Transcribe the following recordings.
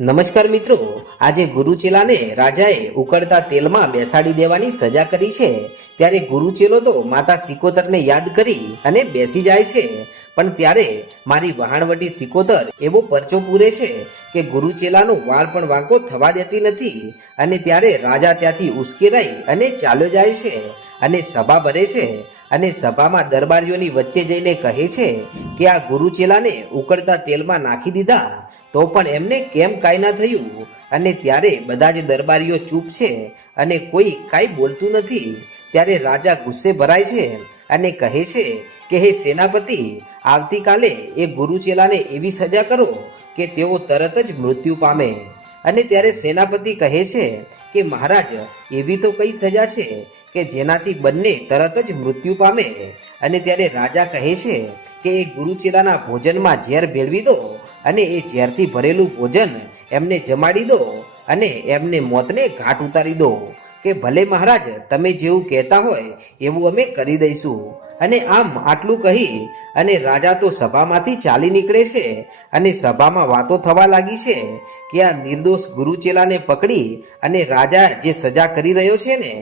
નમસ્કાર મિત્રો, આજે ગુરુચેલાને રાજાએ ઉકળતા તેલમાં બેસાડી દેવાની સજા કરી છે. ત્યારે ગુરુચેલો તો માતા સિકોતરને યાદ કરી અને બેસી જાય છે. પણ ત્યારે મારી વહાણવટી સિકોતર એવો પરચો પૂરે છે કે ગુરુચેલાનો વાળ પણ વાંકો થવા દેતી નથી અને ત્યારે રાજા ત્યાંથી ઉશ્કેરાઈ અને ચાલ્યો જાય છે અને સભા ભરે છે અને સભામાં દરબારીઓની વચ્ચે જઈને કહે છે કે આ ગુરુચેલાને ઉકળતા તેલમાં નાખી દીધા તો પણ એમને કેમ કાંઈ ના થયું? અને ત્યારે બધા જ દરબારીઓ ચૂપ છે અને કોઈ કાંઈ બોલતું નથી. ત્યારે રાજા ગુસ્સે ભરાય છે અને કહે છે કે, હે સેનાપતિ, આવતીકાલે એ ગુરુચેલાને એવી સજા કરો કે તેઓ તરત જ મૃત્યુ પામે. અને ત્યારે સેનાપતિ કહે છે કે, મહારાજ, એવી તો કઈ સજા છે કે જેનાથી બંને તરત જ મૃત્યુ પામે? અને ત્યારે રાજા કહે છે કે, એ ગુરુચેલાના ભોજનમાં ઝેર ભેળવી દો અને એ ઝેરથી ભરેલું ભોજન એમને જમાડી દો અને એમને મોતને ઘાટ ઉતારી દો કે ભલે મહારાજ, તમે જેવું કહેતા હોય એવું અમે કરી દઈશું. અને આમ આટલું કહી અને રાજા તો સભામાંથી ચાલી નીકળે છે અને સભામાં વાતો થવા લાગી છે કે આ નિર્દોષ ગુરુચેલાને પકડી અને રાજા જે સજા કરી રહ્યો છે ને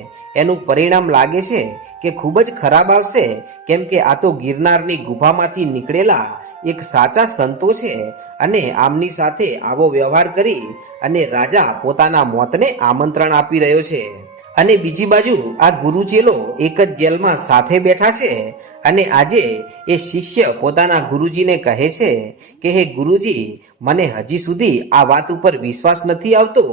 એનું પરિણામ લાગે છે કે ખૂબ જ ખરાબ આવશે. કેમ કે આ તો ગિરનારની ગુફામાંથી નીકળેલા એક સાચા સંતો છે અને આમની સાથે આવો વ્યવહાર કરી અને રાજા પોતાના મોતને આમંત્રણ આપી રહ્યો છે. અને બીજી બાજુ આ ગુરુચેલો એક જ જેલમાં સાથે બેઠા છે અને આજે એ શિષ્ય પોતાના ગુરુજીને કહે છે કે, હે ગુરુજી, મને હજી સુધી આ વાત ઉપર વિશ્વાસ નથી આવતો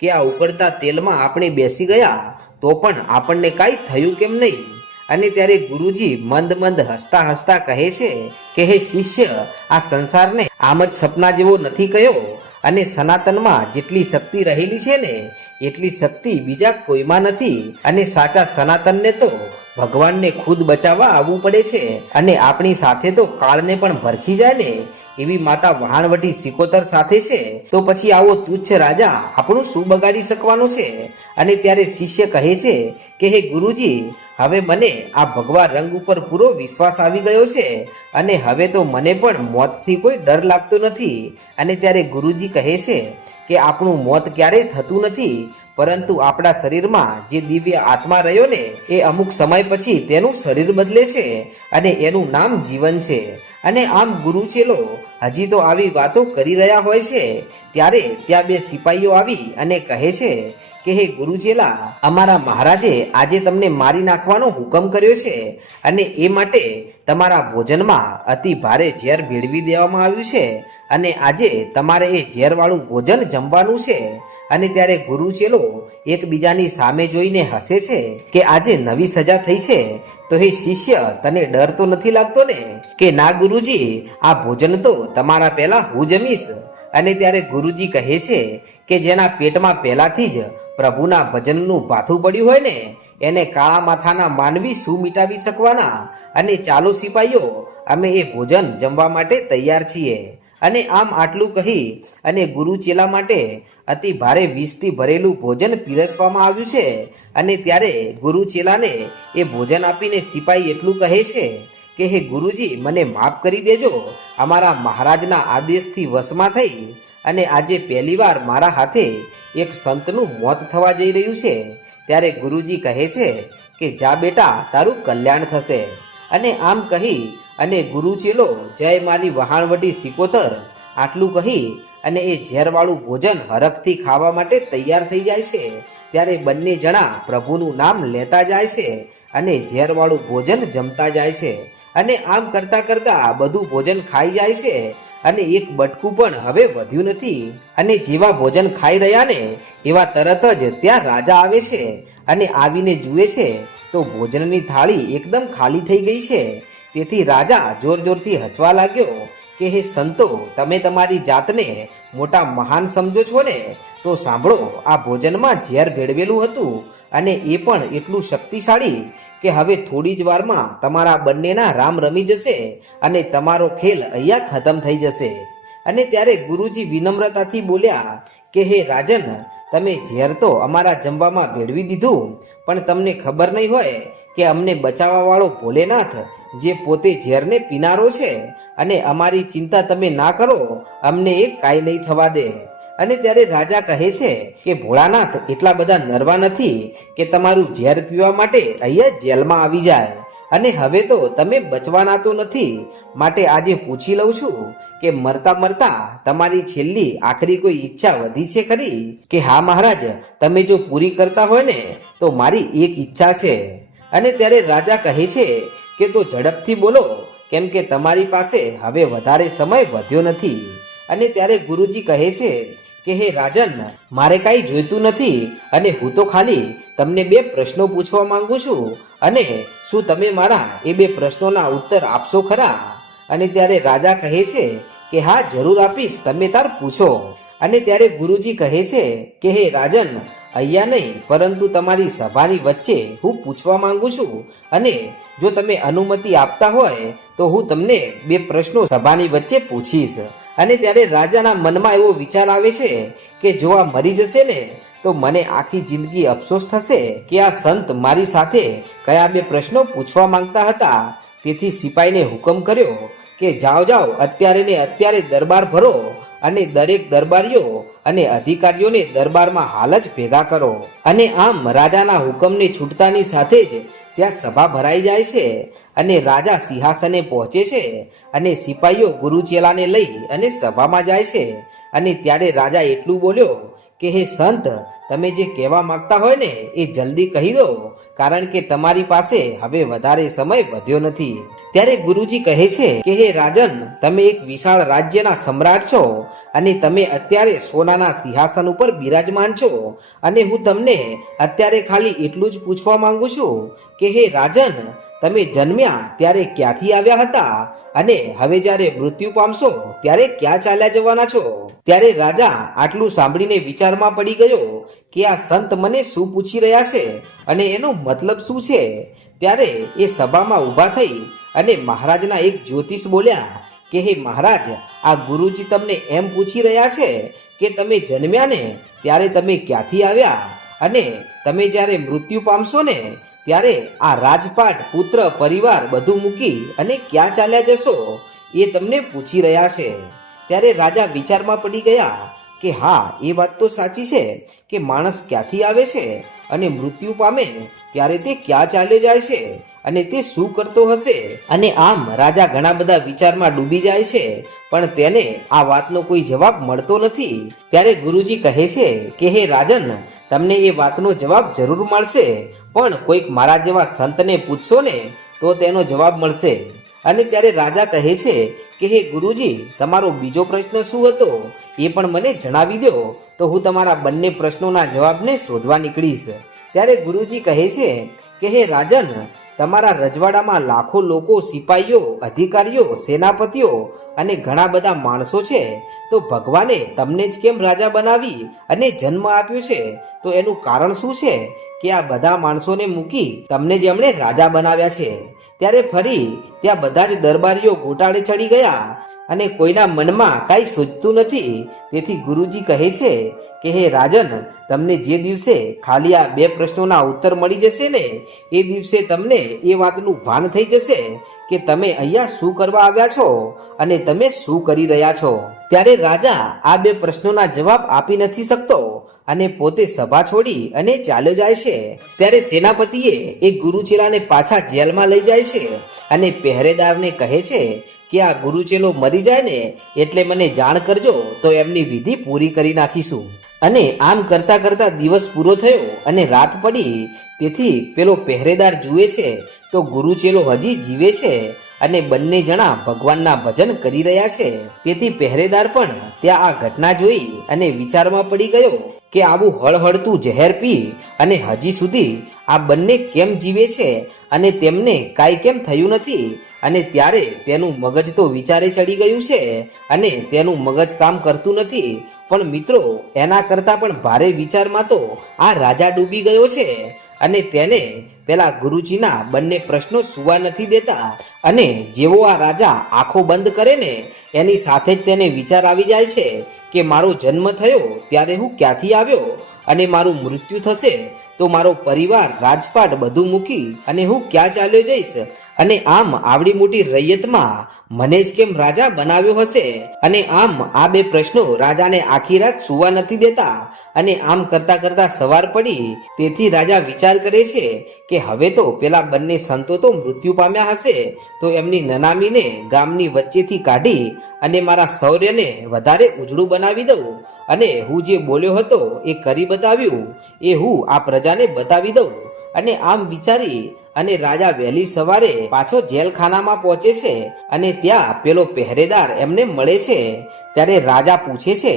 કે આ ઉકળતા તેલમાં આપણે બેસી ગયા તો પણ આપણને કાંઈ થયું કેમ નહીં? અને ત્યારે ગુરુજી મંદ મંદ હસતા હસતા કહે છે કે, હે શિષ્ય, આ સંસારને આમ જ સપના જેવો નથી કયો અને સનાતનમાં જેટલી શક્તિ રહેલી છે ને, એટલી શક્તિ બીજા કોઈમાં નથી અને સાચા સનાતનને તો ભગવાનને ખુદ બચાવવા આવવું પડે છે અને આપણી સાથે તો કાળને પણ ભરખી જાય ને, એવી માતા વહાણવટી સિકોતર સાથે છે, તો પછી આવો તુચ્છ રાજા આપણું શું બગાડી શકવાનું છે? અને ત્યારે શિષ્ય કહે છે કે, હે ગુરુજી, હવે મને આ ભગવા રંગ ઉપર પૂરો વિશ્વાસ આવી ગયો છે અને હવે તો મને પણ મોતથી કોઈ ડર લાગતો નથી. અને ત્યારે ગુરુજી કહે છે કે, આપણું મોત ક્યારેય થતું નથી પરંતુ આપણા શરીરમાં જે દિવ્ય આત્મા રહ્યો ને, એ અમુક સમય પછી તેનું શરીર બદલે છે અને એનું નામ જીવન છે. અને આમ ગુરુ ચેલો, હજી તો આવી વાતો કરી રહ્યા હોય છે. ત્યારે ત્યાં બે સિપાહીઓ આવી અને કહે છે કે હે ગુરુચેલા અમારા મહારાજે આજે તમને મારી નાખવાનો હુકમ કર્યો છે અને એ માટે તમારા ભોજનમાં અતિ ભારે ઝેર ભેળવી દેવામાં આવ્યું છે અને આજે તમારે એ ઝેરવાળું ભોજન જમવાનું છે. અને ત્યારે ગુરુચેલો એકબીજાની સામે જોઈને હસે છે કે આજે નવી સજા થઈ છે. તો હે શિષ્ય, તને ડર તો નથી લાગતો ને? કે ના ગુરુજી, આ ભોજન તો તમારા પહેલાં હું જમીશ. અને ત્યારે ગુરુજી કહે છે કે જેના પેટમાં પહેલાથી જ પ્રભુના ભજનનું ભાથું પડ્યું હોય ને, એને કાળા માથાના માનવી શું મિટાવી શકવાના? અને ચાલો સિપાહીઓ અમે એ ભોજન જમવા માટે તૈયાર છીએ. અને આમ આટલું કહી અને ગુરુ ચેલા માટે અતિ ભારે વિષથી ભરેલું ભોજન પીરસવામાં આવ્યું છે. અને ત્યારે ગુરુ ચેલાને એ ભોજન આપીને સિપાહી એટલું કહે છે કે હે ગુરુજી, મને માફ કરી દેજો. અમારા મહારાજના આદેશથી વશમાં થઈ અને આજે પહેલીવાર મારા હાથે એક સંતનું મોત થવા જઈ રહ્યું છે. ત્યારે ગુરુજી કહે છે કે, જા બેટા, તારું કલ્યાણ થશે. અને આમ કહી અને ગુરુ ચેલો જય મારી વહાણવટી સિકોતર. આટલું કહી અને એ ઝેરવાળું ભોજન હરખથી ખાવા માટે તૈયાર થઈ જાય છે. ત્યારે બંને જણા પ્રભુનું નામ લેતા જાય છે અને ઝેરવાળું ભોજન જમતા જાય છે. અને આમ કરતા કરતા બધું ભોજન ખાઈ જાય છે અને એક બટકું પણ હવે વધ્યું નથી. અને જેવા ભોજન ખાઈ રહ્યા ને એવા તરત જ ત્યાં રાજા આવે છે અને આવીને જુએ છે તો ભોજનની થાળી એકદમ ખાલી થઈ ગઈ છે. તેથી રાજા જોર જોરથી હસવા લાગ્યો કે, હે સંતો, તમે તમારી જાતને મોટા મહાન સમજો છો ને? તો સાંભળો, આ ભોજનમાં ઝેર ભેળવેલું હતું. અને એ પણ એટલું શક્તિશાળી કે હવે થોડી જ વારમાં તમારા બંનેના રામ રમી જશે અને તમારો ખેલ અહીંયા ખતમ થઈ જશે. અને ત્યારે ગુરુજી વિનમ્રતાથી બોલ્યા કે, હે રાજન, તમે ઝેર તો અમારા જમવામાં ભેળવી દીધું, પણ તમને ખબર નહીં હોય કે અમને બચાવવાવાળો ભોલેનાથ જે પોતે ઝેરને પીનારો છે અને અમારી ચિંતા તમે ના કરો, અમને એ કાંઈ નહીં થવા દે. અને ત્યારે રાજા કહે છે કે, ભોળાનાથ, એટલા બધા નરવા નથી કે તમારું ઝેર પીવા માટે અહીંયા જેલમાં આવી જાય. અને હવે તો તમે બચવાના તો નથી. માટે આજે પૂછી લઉં છું કે, મરતા મરતા તમારી છેલ્લી આખરી કોઈ ઈચ્છા વધી છે ખરી? કે હા, મહારાજ, તમે જો પૂરી કરતા હોય ને, તો મારી એક ઈચ્છા છે. અને ત્યારે રાજા કહે છે કે, તો ઝડપથી બોલો, કેમ કે તમારી પાસે હવે વધારે સમય વધ્યો નથી. અને ત્યારે ગુરુજી કહે છે કે હે રાજન, મારે કાંઈ જોઈતું નથી અને હું તો ખાલી તમને બે પ્રશ્નો પૂછવા માંગુ છું અને શું તમે મારા એ બે પ્રશ્નોના ઉત્તર આપશો ખરા? અને ત્યારે રાજા કહે છે કે, હા, જરૂર આપીશ, તમે તાર પૂછો. અને ત્યારે ગુરુજી કહે છે કે, હે રાજન, અહીંયા નહીં, પરંતુ તમારી સભાની વચ્ચે હું પૂછવા માંગુ છું અને જો તમે અનુમતિ આપતા હોય તો હું તમને બે પ્રશ્નો સભાની વચ્ચે પૂછીશ. અને ત્યારે રાજાના મનમાં એવો વિચાર આવે છે કે જો આ મરી જશે ને, તો મને આખી જિંદગી અફસોસ થશે કે આ સંત મારી સાથે કયા બે પ્રશ્નો પૂછવા માંગતા હતા. તેથી સિપાહીને હુકમ કર્યો કે જાઓ જાઓ, અત્યારે ને અત્યારે દરબાર ભરો અને દરેક દરબારીઓ અને અધિકારીઓને દરબારમાં હાલ જ ભેગા કરો. અને આમ રાજાના હુકમને છૂટતાની સાથે જ ત્યાં સભા ભરાઈ જાય છે અને રાજા સિંહાસને પહોંચે છે અને સિપાહીઓ ગુરુચેલાને લઈ અને સભામાં જાય છે. અને ત્યારે રાજા એટલું બોલ્યો કે, હે સંત, તમે જે કહેવા માંગતા હોય ને, એ જલ્દી કહી દો, કારણ કે તમારી પાસે હવે વધારે સમય વધ્યો નથી. ત્યારે ગુરુજી કહે છે કે, હે રાજન, તમે એક વિશાળ રાજ્યના સમ્રાટ છો અને તમે અત્યારે સોનાના સિંહાસન ઉપર બિરાજમાન છો અને હું તમને અત્યારે ખાલી એટલું જ પૂછવા માંગુ છું કે, હે રાજન, તમે જન્મ્યા ત્યારે ક્યાંથી આવ્યા હતા અને હવે જ્યારે મૃત્યુ પામશો ત્યારે ક્યાં ચાલ્યા જવાના છો? ત્યારે રાજા આટલું સાંભળીને વિચારમાં પડી ગયો કે આ સંત મને શું પૂછી રહ્યા છે અને એનો મતલબ શું છે? ત્યારે એ સભામાં ઊભા થઈ અને મહારાજના એક જ્યોતિષ બોલ્યા કે, હે મહારાજ, આ ગુરુજી તમને એમ પૂછી રહ્યા છે કે તમે જન્મ્યા ને ત્યારે તમે ક્યાંથી આવ્યા? અને તમે જ્યારે મૃત્યુ પામશો ને ત્યારે આ રાજપાટ, પુત્ર, પરિવાર બધું મૂકી અને ક્યાં ચાલ્યા જશો? એ તમને પૂછી રહ્યા છે. ત્યારે રાજા વિચારમાં પડી ગયા કે હા, એ વાત તો સાચી છે કે માણસ ક્યાંથી આવે છે અને મૃત્યુ પામે ત્યારે તે ક્યાં ચાલ્યો જાય છે અને તે શું કરતો હશે? અને આમ રાજા ઘણા બધા વિચારમાં ડૂબી જાય છે, પણ તેને આ વાતનો કોઈ જવાબ મળતો નથી. ત્યારે ગુરુજી કહે છે કે, હે રાજન, તમને એ વાતનો જવાબ જરૂર મળશે, પણ કોઈક મારા જેવા સંતને પૂછશો ને તો તેનો જવાબ મળશે. અને ત્યારે રાજા કહે છે કે હે ગુરુજી, તમારો બીજો પ્રશ્ન શું હતો? એ પણ મને જણાવી દો. તો હું તમારા બંને પ્રશ્નોના જવાબને શોધવા નીકળીશ. ત્યારે ગુરુજી કહે છે કે હે રાજન તમારા રજવાડામાં લાખો લોકો, સિપાહીઓ, અધિકારીઓ, સેનાપતિઓ અને ઘણા બધા માણસો છે, તો ભગવાને તમને જ કેમ રાજા બનાવી અને જન્મ આપ્યો છે? તો એનું કારણ શું છે કે આ બધા માણસોને મૂકી તમને જ એમણે રાજા બનાવ્યા છે? ત્યારે ફરી ત્યાં બધા જ દરબારીઓ ગોટાળે ચડી ગયા અને કોઈના મનમાં કાંઈ સૂચતું નથી, તેથી ગુરુજી કહે છે કે, હે રાજન, તમને જે દિવસે ખાલી આ બે પ્રશ્નોના ઉત્તર મળી જશે ને, એ દિવસે તમને એ વાતનું ભાન થઈ જશે કે તમે અહીંયા શું કરવા આવ્યા છો અને તમે શું કરી રહ્યા છો. ત્યારે રાજા આ બે પ્રશ્નોના જવાબ આપી નથી શકતો. અને પોતે સભા છોડી અને ચાલ્યો જાય છે. ત્યારે સેનાપતિએ એ ગુરુચેલાને પાછા જેલમાં લઈ જાય છે અને પહેરેદારને કહે છે કે આ ગુરુચેલો મરી જાય ને એટલે મને જાણ કરજો તો એમની વિધિ પૂરી કરી નાખીશું. અને આમ કરતા કરતા દિવસ પૂરો થયો અને રાત પડી. તેથી પેલો પહેરેદાર જુએ છે તો ગુરુચેલો હજી જીવે છે અને બંને જણા ભગવાનના ભજન કરી રહ્યા છે. તેથી પહેરેદાર પણ ત્યાં આ ઘટના જોઈ અને વિચારમાં પડી ગયો કે આવું હળહળતું ઝેર પી અને હજી સુધી આ બંને કેમ જીવે છે અને તેમને કાંઈ કેમ થયું નથી? અને ત્યારે તેનું મગજ તો વિચારે ચડી ગયું છે અને તેનું મગજ કામ કરતું નથી. પણ મિત્રો, એના કરતાં પણ ભારે વિચારમાં તો આ રાજા ડૂબી ગયો છે અને તેને પેલા ગુરુજીના બંને પ્રશ્નો સુવા નથી દેતા અને જેવો આ રાજા આંખો બંધ કરે ને, એની સાથે જ તેને વિચાર આવી જાય છે કે મારો જન્મ થયો ત્યારે હું ક્યાંથી આવ્યો અને મારું મૃત્યુ થશે? તો મારો પરિવાર રાજપાટ બધું મૂકી અને હું ક્યાં ચાલ્યો જઈશ? અને આમ આવડી મોટી રૈયતમાં મને જ કેમ રાજા બનાવ્યો હશે? અને આમ આ બે પ્રશ્નો રાજાને આખી રાત સુવા નથી દેતા અને આમ કરતા કરતા સવાર પડી, તેથી રાજા વિચાર કરે છે કે હવે તો પેલા બંને સંતો તો મૃત્યુ પામ્યા હશે, તો એમની નનામીને ગામની વચ્ચેથી કાઢી અને મારા શૌર્યને વધારે ઉજળું બનાવી દઉં. અને હું જે બોલ્યો હતો એ કરી બતાવ્યું, એ હું આ પ્રજાને બતાવી દઉં. અને આમ વિચારી અને રાજા વહેલી સવારે પાછો જેલખાનામાં પહોંચે છે અને ત્યાં પેલો પહેરેદાર એમને મળે છે. ત્યારે રાજા પૂછે છે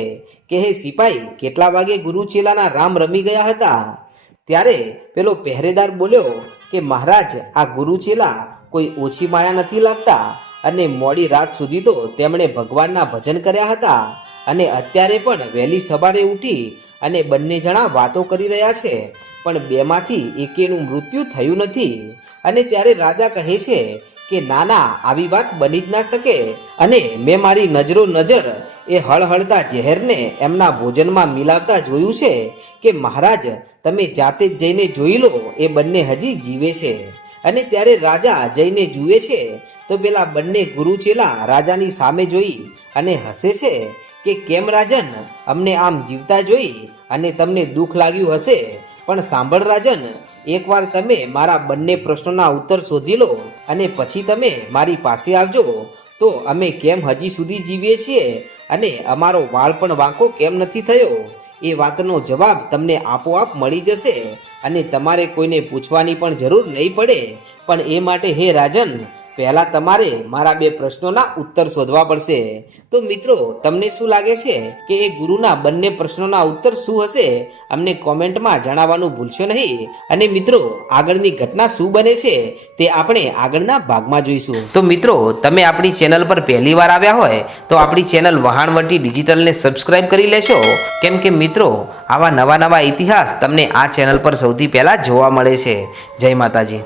કે, હે સિપાઈ, કેટલા વાગે ગુરુચેલાના રામ રમી ગયા હતા? ત્યારે પેલો પહેરેદાર બોલ્યો કે, મહારાજ, આ ગુરુ ચેલા કોઈ ઓછી માયા નથી લાગતા અને મોડી રાત સુધી તો તેમણે ભગવાનના ભજન કર્યા હતા અને અત્યારે પણ વહેલી સવારે ઉઠી અને બંને જણા વાતો કરી રહ્યા છે. પણ બેમાંથી એકેનું મૃત્યુ થયું નથી અને ત્યારે રાજા કહે છે કે ના ના આવી વાત બની જ ના શકે અને મેં મારી નજરો નજર એ હળહળતા ઝેરને એમના ભોજનમાં મિલાવતા જોયું છે કે, મહારાજ, તમે જાતે જ જઈને જોઈ લો, એ બંને હજી જીવે છે. અને ત્યારે રાજા જઈને જુએ છે, તો પેલા બંને ગુરુ ચેલા રાજાની સામે જોઈ અને હસે છે કે, કેમ રાજન, અમને આમ જીવતા જોઈ અને તમને દુઃખ લાગ્યું હશે? પણ સાંભળ રાજન, એકવાર તમે મારા બંને પ્રશ્નોના ઉત્તર શોધી લો અને પછી તમે મારી પાસે આવજો. તો અમે કેમ હજી સુધી જીવીએ છીએ અને અમારો વાળ પણ વાંકો કેમ નથી થયો? એ વાતનો જવાબ તમને આપોઆપ મળી જશે. અને તમારે કોઈને પૂછવાની પણ જરૂર નહીં પડે. પણ એ માટે હે રાજન પહેલા તમારે મારા બે પ્રશ્નોના ઉત્તર શોધવા પડશે. તો મિત્રો, તમને શું લાગે છે કે એ ગુરુના બંને પ્રશ્નોના ઉત્તર શું હશે? અમને કોમેન્ટમાં જણાવવાનું ભૂલશો નહીં. અને મિત્રો, આગળની ઘટના શું બને છે તે આપણે આગળના ભાગમાં જોઈશું. તો મિત્રો, તમે આપણી ચેનલ પર પહેલી વાર આવ્યા હોય, તો આપણી ચેનલ વહાણવટી ડિજિટલને સબસ્ક્રાઇબ કરી લેશો. કેમ કે મિત્રો, આવા નવા નવા ઇતિહાસ તમને આ ચેનલ પર સૌથી પહેલાં જોવા મળે છે. જય માતાજી.